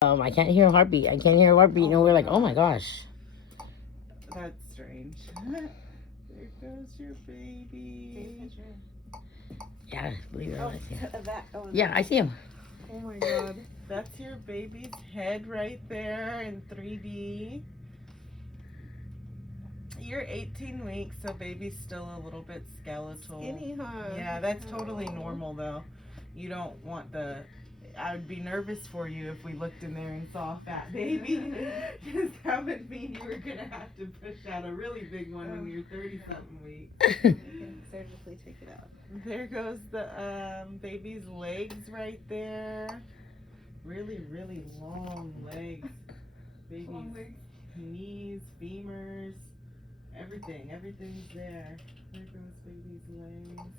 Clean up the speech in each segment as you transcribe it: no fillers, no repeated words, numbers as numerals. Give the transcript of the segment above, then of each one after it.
I can't hear a heartbeat. I can't hear a heartbeat. And we're like, oh my gosh. That's strange. There goes your baby. Yeah, believe it or not. I see him. That. Oh, Yeah, I see him. Oh my god. That's your baby's head right there in 3D. You're 18 weeks, so baby's still a little bit skeletal. Skinny, huh? Yeah, that's totally normal though. You don't want the... I would be nervous for you if we looked in there and saw a fat baby. Because that would mean you were going to have to push out a really big one when you're 30-something weeks. You can surgically take it out. There goes the baby's legs right there. Really, really long legs. Baby's knees, femurs, everything's there. There goes baby's legs.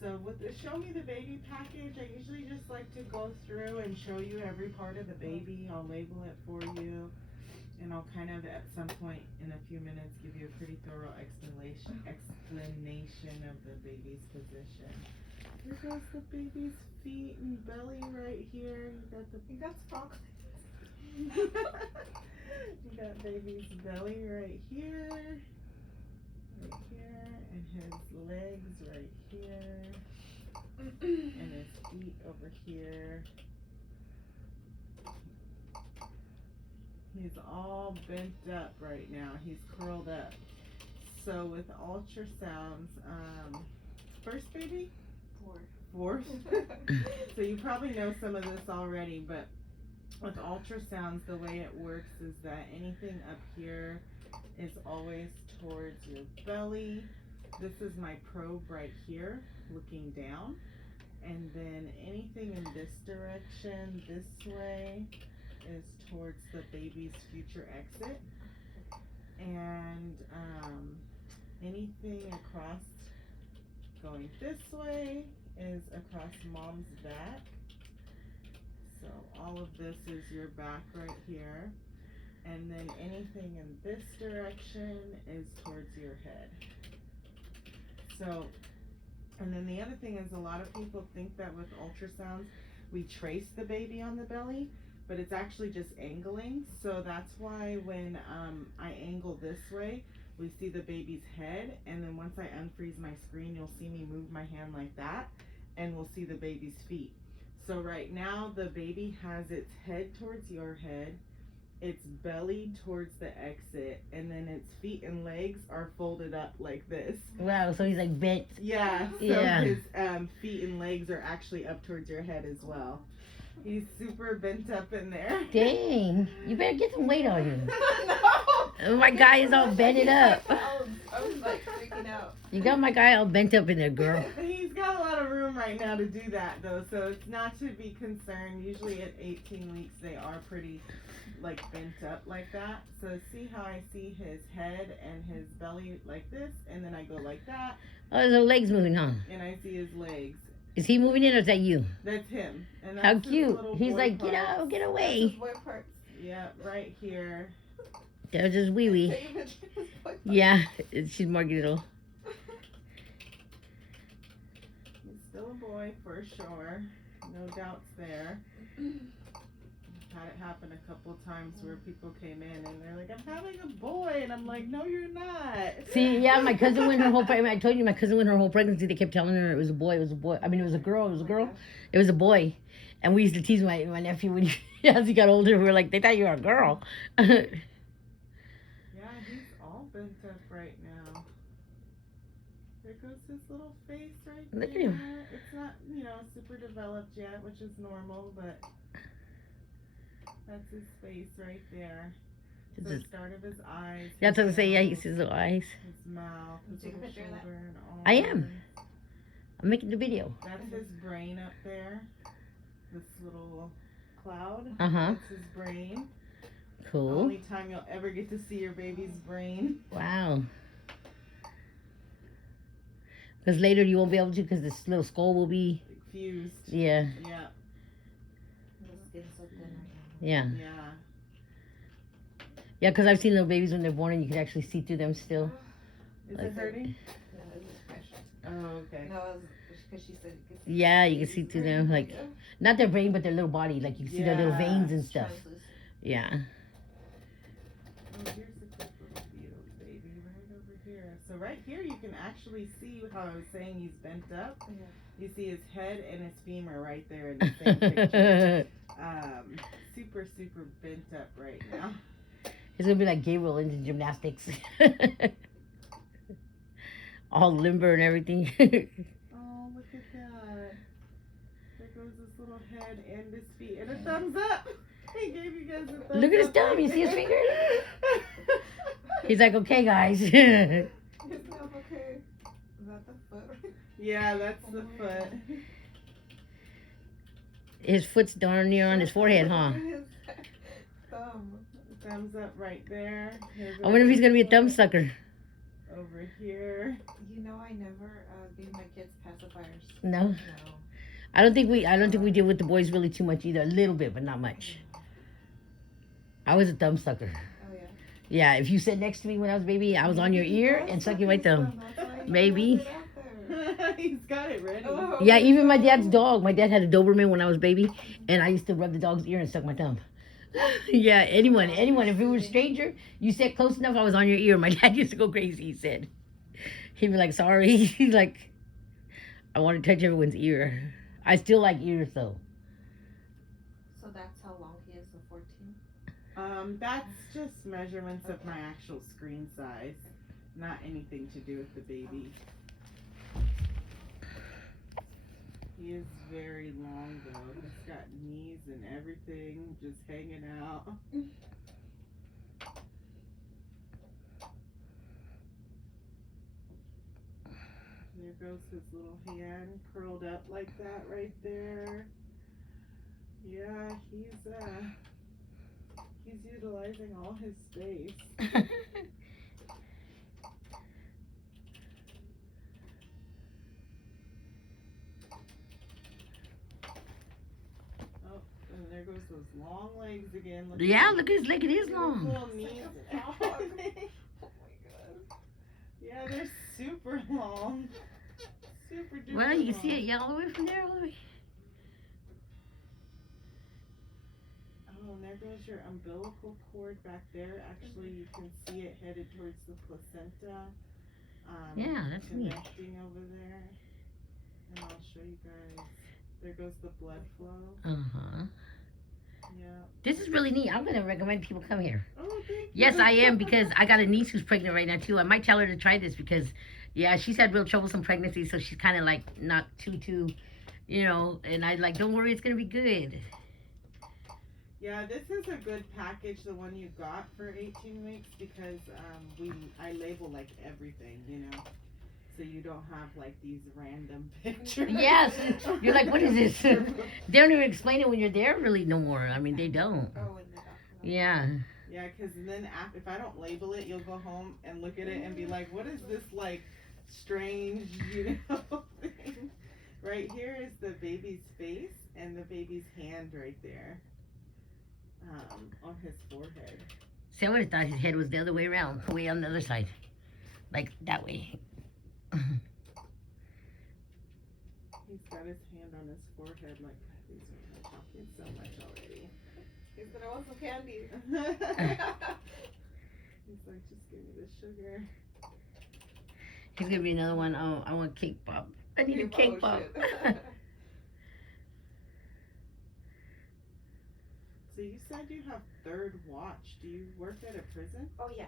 So with the Show Me the Baby package, I usually just like to go through and show you every part of the baby. I'll label it for you, and I'll kind of at some point in a few minutes give you a pretty thorough explanation of the baby's position. Here goes the baby's feet and belly right here. You got sparkles. You got baby's belly right here, and his legs right here, and his feet over here. He's all bent up right now. He's curled up. So with ultrasounds, first baby? Fourth. So you probably know some of this already, but with ultrasounds, the way it works is that anything up here is always towards your belly. This is my probe right here, looking down. And then anything in this direction, this way, is towards the baby's future exit. And anything across, going this way, is across mom's back. So all of this is your back right here. And then anything in this direction is towards your head. So, and then the other thing is a lot of people think that with ultrasounds, we trace the baby on the belly, but it's actually just angling. So that's why when I angle this way, we see the baby's head, and then once I unfreeze my screen, you'll see me move my hand like that, and we'll see the baby's feet. So right now, the baby has its head towards your head, its belly towards the exit, and then its feet and legs are folded up like this. Wow, so he's like bent. Yeah, so his feet and legs are actually up towards your head as well. He's super bent up in there. Dang, you better get some weight on you. No! Oh, my guy is all bent up. I was like freaking out. You got my guy all bent up in there, girl. He's got a lot of room right now to do that though, so it's not to be concerned. Usually at 18 weeks they are pretty like bent up like that. So see how I see his head and his belly like this, and then I go like that. Oh, his legs moving, huh? And I see his legs. Is he moving in or is that you? That's him. And that's How his cute. little He's boy like, parts. get out, get This away. is boy parts. Yeah, right here. There's his wee wee. Can you imagine his boy parts? Yeah, she's more little. He's still a boy for sure. No doubts there. Had it happen a couple of times where people came in and they're like, I'm having a boy, and I'm like, no, you're not. See, yeah, my cousin went her whole pregnancy. I told you my cousin went her whole pregnancy. They kept telling her it was a boy. It was a boy. I mean, it was a girl. It was a girl. It was a boy. And we used to tease my nephew when as he got older. We were like, they thought you were a girl. Yeah, he's all bent up right now. There goes his little face right there. Look at him. It's not, super developed yet, which is normal, but that's his face right there. So the start of his eyes. That's what I his say. Yeah, he nose, sees little eyes. his mouth, his Take a little picture of that. shoulder, and all. I am. I'm making the video. That's his brain up there. This little cloud. Uh-huh. That's his brain. Cool. Only time you'll ever get to see your baby's brain. Wow. Because later you won't be able to because this little skull will be, Fused. yeah, Yeah. The skin's so thin right yeah. Yeah. Yeah, because I've seen little babies when they're born and you can actually see through them still. Is Like- it hurting? now. Yeah, it was pressure. Oh, okay. No, it was, she Because she said you could see. Yeah, you can see through them, like not their brain, but their little body. Like you can see their little Yeah. veins and stuff. Translucent. Yeah. Oh, here's a quick little view of baby right over here. So right here you can actually see how I was saying he's bent up. Yeah. You see his head and his femur right there in the same picture. Super, super bent up right now. It's gonna be like Gabriel into gymnastics. All limber and everything. Oh, look at that. There goes his little head and his feet. And a thumbs up. He gave you guys a thumbs up. Look at his thumb. right You see his there. finger? He's like, okay, guys. Is that okay? Is that the foot? Yeah, that's the Oh my foot. God. His foot's darn near on his forehead, huh? His thumb. Thumbs up right there. Here's I wonder if he's gonna be a foot thumb sucker. over here. You know, I never gave my kids pacifiers. No, No. I don't think we did with the boys really too much either. A little bit, but not much. I was a thumb sucker. Oh yeah. Yeah, if you sat next to me when I was a baby, I was on your ear and sucking my thumb. Maybe. He's got it ready. Oh, Yeah, even my dad's dog. My dad had a Doberman when I was a baby, and I used to rub the dog's ear and suck my thumb. Yeah, anyone. If it was a stranger, you sat close enough, I was on your ear. My dad used to go crazy, he said. He'd be like, sorry. He's like, I want to touch everyone's ear. I still like ears, though. So that's how long he is, the 14? That's just measurements of my actual screen size. Not anything to do with the baby. He is very long though. He's got knees and everything just hanging out. There goes his little hand curled up like that right there. Yeah, he's utilizing all his space. Oh, and there goes those long legs again. Look Yeah, at look at his leg. It is those long. little knees and Dog. everything. Oh my god. Yeah, they're super long. Super duper Well, you can see long. it, yeah, all the way from there, all the way. Oh, and there goes your umbilical cord back there. Actually, you can see it headed towards the placenta. Yeah, that's neat. Connecting over there. And I'll show you guys. There goes the blood flow. Uh-huh. Yeah. This is really neat. I'm going to recommend people come here. Oh, thank you. Yes, I am, because I got a niece who's pregnant right now, too. I might tell her to try this because, yeah, she's had real troublesome pregnancy, so she's kind of like not too, you know, and I like, don't worry, it's going to be good. Yeah, this is a good package, the one you got for 18 weeks, because I label like everything, you know, so you don't have like these random pictures. Yes, you're like, what is this? They don't even explain it when you're there really no more. I mean, they don't. Oh, in the document. Yeah. Yeah, because then if I don't label it, you'll go home and look at it and be like, what is this like strange, you know, thing? Right here is the baby's face and the baby's hand right there. On his forehead. See, I would have thought his head was the other way around, way on the other side. Like that way. He's got his hand on his forehead like, these are talking so much already. He said I want some candy. He's like, just give me the sugar. He's gonna be another one. Oh, I want cake pop. I need a Oh, cake pop. shit. So you said you have third watch. Do you work at a prison? Oh yeah.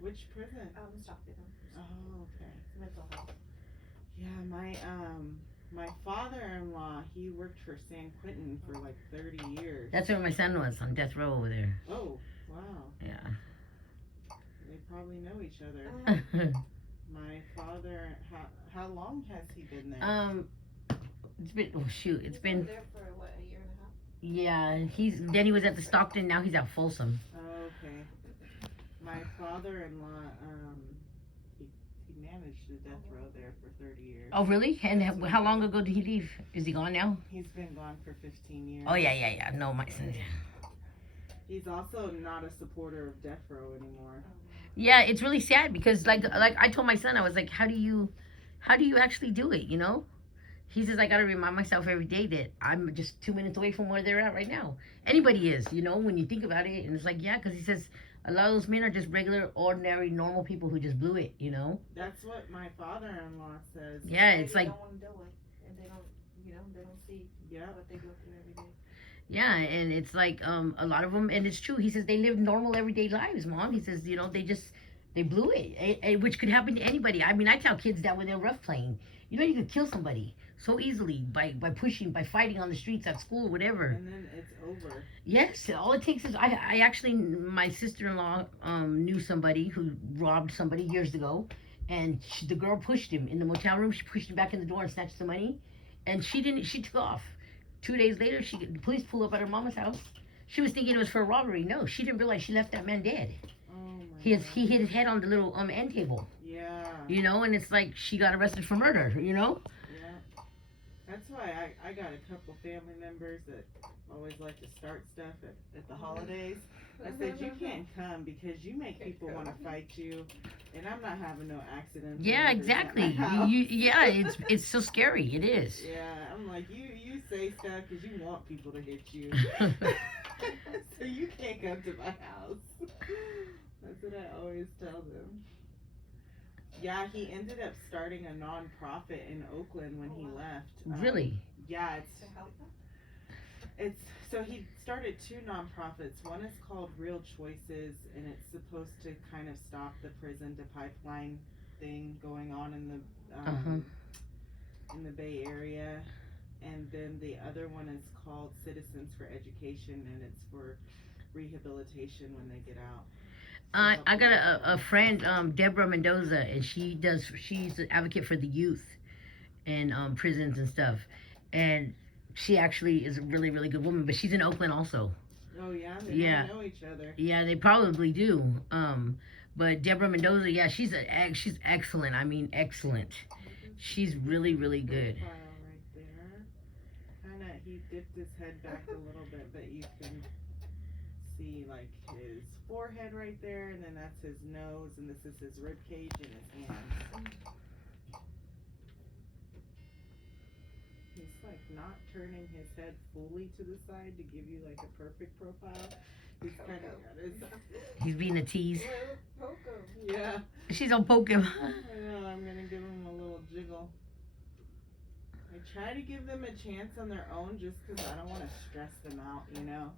Which prison? Stockton. Oh, okay. Mental health. Yeah, my father-in-law, he worked for San Quentin for like 30 years. That's where my son was, on death row over there. Oh, wow. Yeah. They probably know each other. My father, how long has he been there? It's been, oh shoot, it's He's been been, there for what, a year and a half? yeah, then he was at the Stockton, now he's at Folsom. Oh, okay. My father-in-law, he managed the death row there for 30 years. Oh really? And how long ago did he leave? Is he gone now? He's been gone for 15 years. Oh yeah, no, my son. He's also not a supporter of death row anymore. Yeah, it's really sad because like I told my son, I was like, how do you actually do it, you know? He says, I got to remind myself every day that I'm just 2 minutes away from where they're at right now. Anybody is, you know, when you think about it. And it's like, yeah, because he says a lot of those men are just regular, ordinary, normal people who just blew it, you know? That's what my father-in-law says. Yeah, Maybe it's they like, don't want to deal with, and they don't, they don't see Yeah. what they go through every day. yeah, and it's like a lot of them, and it's true. He says they live normal, everyday lives, Mom. He says, you know, they blew it, which could happen to anybody. I mean, I tell kids that when they're rough playing, you know, you could kill somebody so easily by pushing, by fighting on the streets, at school, whatever. And then it's over. Yes, all it takes is I actually, my sister-in-law knew somebody who robbed somebody years ago, and the girl pushed him in the motel room. She pushed him back in the door and snatched the money, and she took off. 2 days later, the police pulled up at her mama's house. She was thinking it was for a robbery. No, she didn't realize she left that man dead. Oh my He God. hit his head on the little end table, Yeah. you know, and it's like she got arrested for murder, you know. Yeah. That's why I got a couple family members that always like to start stuff at the holidays. I said, you can't come because you make people want to fight you, and I'm not having no accidents. Yeah, exactly. Yeah, it's so scary. It is. Yeah, I'm like, you say stuff because you want people to hit you. So you can't come to my house. That's what I always tell them. Yeah, he ended up starting a non-profit in Oakland when he left. Really? Yeah, To help them? it's so he started 2 nonprofits. One is called Real Choices, and it's supposed to kind of stop the prison to pipeline thing going on in the Bay Area. And then the other one is called Citizens for Education, and it's for rehabilitation when they get out. I got a friend, Deborah Mendoza, and she's an advocate for the youth in prisons and stuff, and she actually is a really, really good woman, but she's in Oakland also. Oh yeah, they Yeah. know each other. Yeah, they probably do. But Deborah Mendoza, yeah, she's excellent. I mean, excellent. She's really, really good. Profile right there. Kind of, he dipped his head back a little bit, but you can see like his forehead right there, and then that's his nose, and this is his rib cage and his hands. He's like not turning his head fully to the side to give you like a perfect profile. He's kind of got his. He's being a tease. Poke 'em. Yeah. She's on poke him. I know. I'm gonna give him a little jiggle. I try to give them a chance on their own, just 'cause I don't want to stress them out, you know.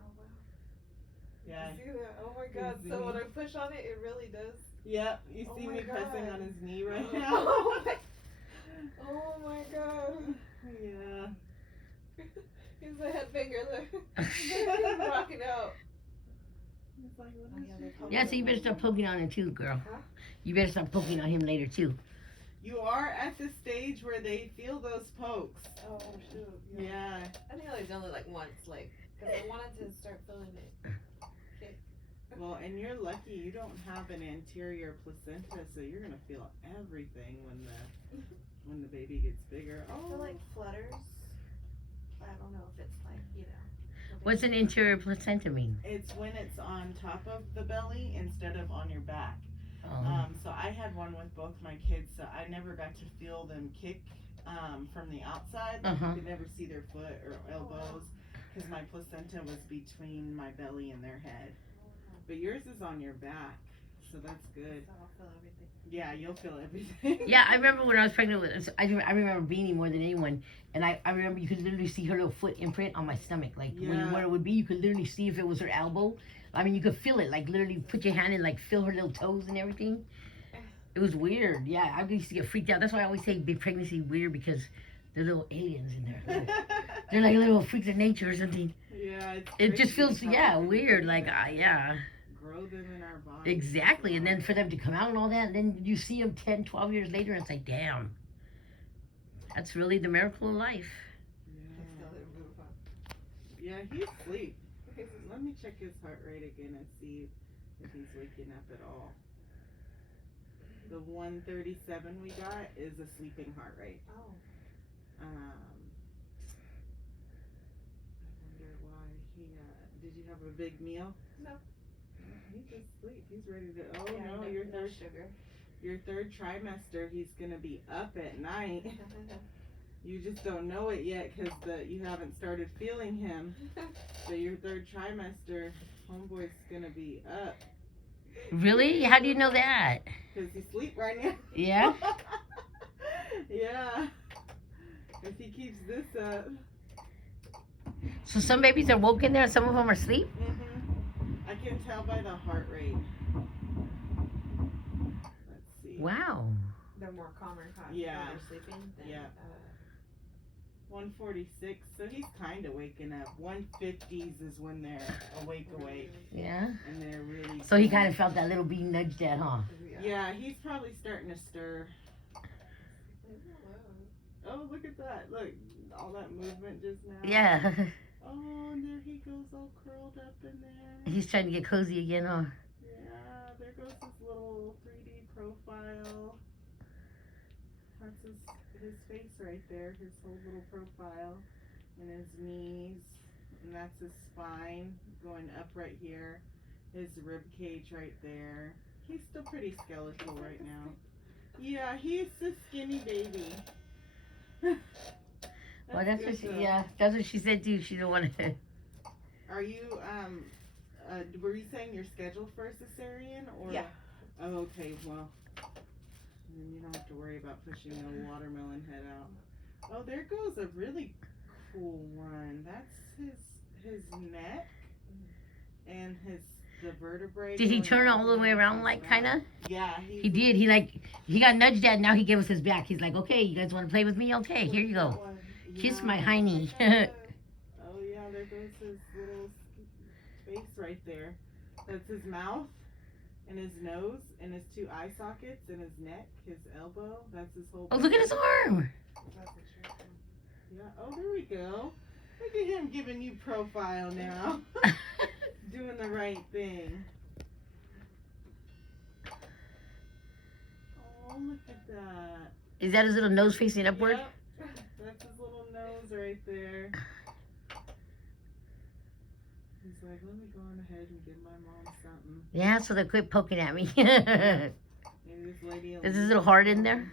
Oh wow. Yeah. You see that? Oh my god. You So see? when I push on it, it really does. Yep. You Oh see my me pressing God. on his knee right now. Oh my, oh my god. Yeah. He's a headbanger there. He's rocking out. It's like, what Oh, is yeah, she they call doing? Yeah, so you better start poking on him too, girl. Huh? You better start poking on him later too. You are at the stage where they feel those pokes. Oh shoot. Yeah. I think I've done it like once, like, cause I wanted to start feeling it. Well, and you're lucky you don't have an anterior placenta, so you're gonna feel everything when the baby gets bigger. I feel like flutters. I don't know if it's like, What's an interior placenta mean? It's when it's on top of the belly instead of on your back. Oh. So I had one with both my kids, so I never got to feel them kick from the outside. Like Uh-huh. you could never see their foot or elbows because my placenta was between my belly and their head. But yours is on your back, so that's good. So I'll feel everything. Yeah, you'll feel everything. Yeah, I remember when I was pregnant with. I remember Beanie more than anyone, and I remember you could literally see her little foot imprint on my stomach, like Yeah. where it would be. You could literally see if it was her elbow. I mean, you could feel it, like literally put your hand in, like feel her little toes and everything. It was weird. Yeah, I used to get freaked out. That's why I always say big pregnancy weird, because they're little aliens in there. They're like little freaks of nature or something. Yeah, it's It just crazy feels how we weird. do Like that. yeah. Grow them in our bodies. Exactly, and then for them to come out and all that, and then you see them 10, 12 years later, and it's like, damn. That's really the miracle of life. Yeah. Yeah, he's asleep. Let me check his heart rate again and see if he's waking up at all. The 137 we got is a sleeping heart rate. Oh. I wonder why he. Did you have a big meal? No. He's asleep. He's ready to. Oh Yeah, no, no, you're no thirsty. sugar. your third trimester, he's gonna be up at night. You just don't know it yet because you haven't started feeling him. So your third trimester, homeboy's gonna be up Really? How do you know that? because he's asleep right now. Yeah? Yeah. If he keeps this up. So some babies are woke in there and some of them are asleep? I can tell by the heart rate. Let's see. Wow. They're more calmer Yeah. when they're sleeping than, Yeah. 146, so he's kind of waking up. 150s is when they're awake, Yeah. and they're really. So he kind of felt that little bee nudge that, huh? Yeah, he's probably starting to stir. Oh, look at that! Look, all that movement just now. Yeah. Oh, and there he goes, all curled up in there. He's trying to get cozy again, huh? Yeah, there goes his little 3D profile. That's his face right there, his whole little profile, and his knees, and that's his spine going up right here, his rib cage right there. He's still pretty skeletal right now. Yeah, he's a skinny baby. Well, that's what good, she, though. yeah, that's what she said too. She didn't want to. Are you were you saying you're scheduled for a cesarean or? Yeah. Oh, okay. Well, then you don't have to worry about pushing the watermelon head out. Oh, there goes a really cool one. That's his neck and the vertebrae. Did he going turn all the way into around, his like, back. kind of? Yeah, He did. He got nudged at. Now he gave us his back. He's like, okay, you guys want to play with me? Okay, here you go. Kiss my hiney. Oh yeah, there goes his little face right there. That's his mouth and his nose and his two eye sockets and his neck, his elbow. That's his whole. Oh, look at his arm. Yeah. Oh, there we go. Look at him giving you profile now. Doing the right thing. Oh, look at that. Is that his little nose facing upward? Yep. That's his little nose right there. He's like, let me go on ahead and give my mom something. Yeah, so they quit poking at me. Maybe this lady. Is his little heart in there?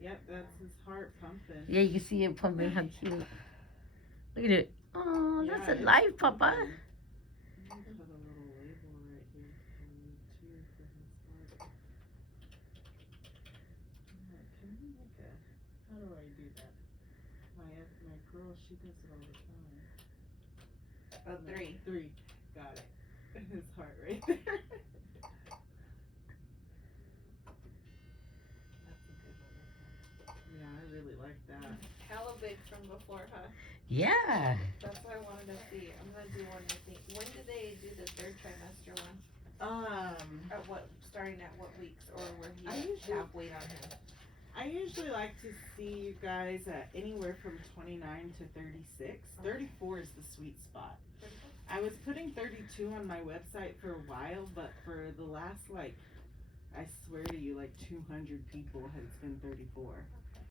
Yep, that's his heart pumping. Yeah, you can see it pumping. How cute. Look at it. Oh, that's Yeah, a life, Papa. pumping. I'm gonna put a little label right here for you too for his heart. Alright, can we make a? How do I do that? My girl, she does it all the time. Oh, 3. 3. Got it. His heart right there. That's a good one. Yeah, I really like that. Hella big from before, huh? Yeah. That's what I wanted to see. I'm gonna do one. I think. When did they do the third trimester one? At what? Starting at what weeks, or where he I usually- have weight on him? I usually like to see you guys at anywhere from 29 to 36. 34 is the sweet spot. I was putting 32 on my website for a while, but for the last, I swear to you, 200 people, it's been 34.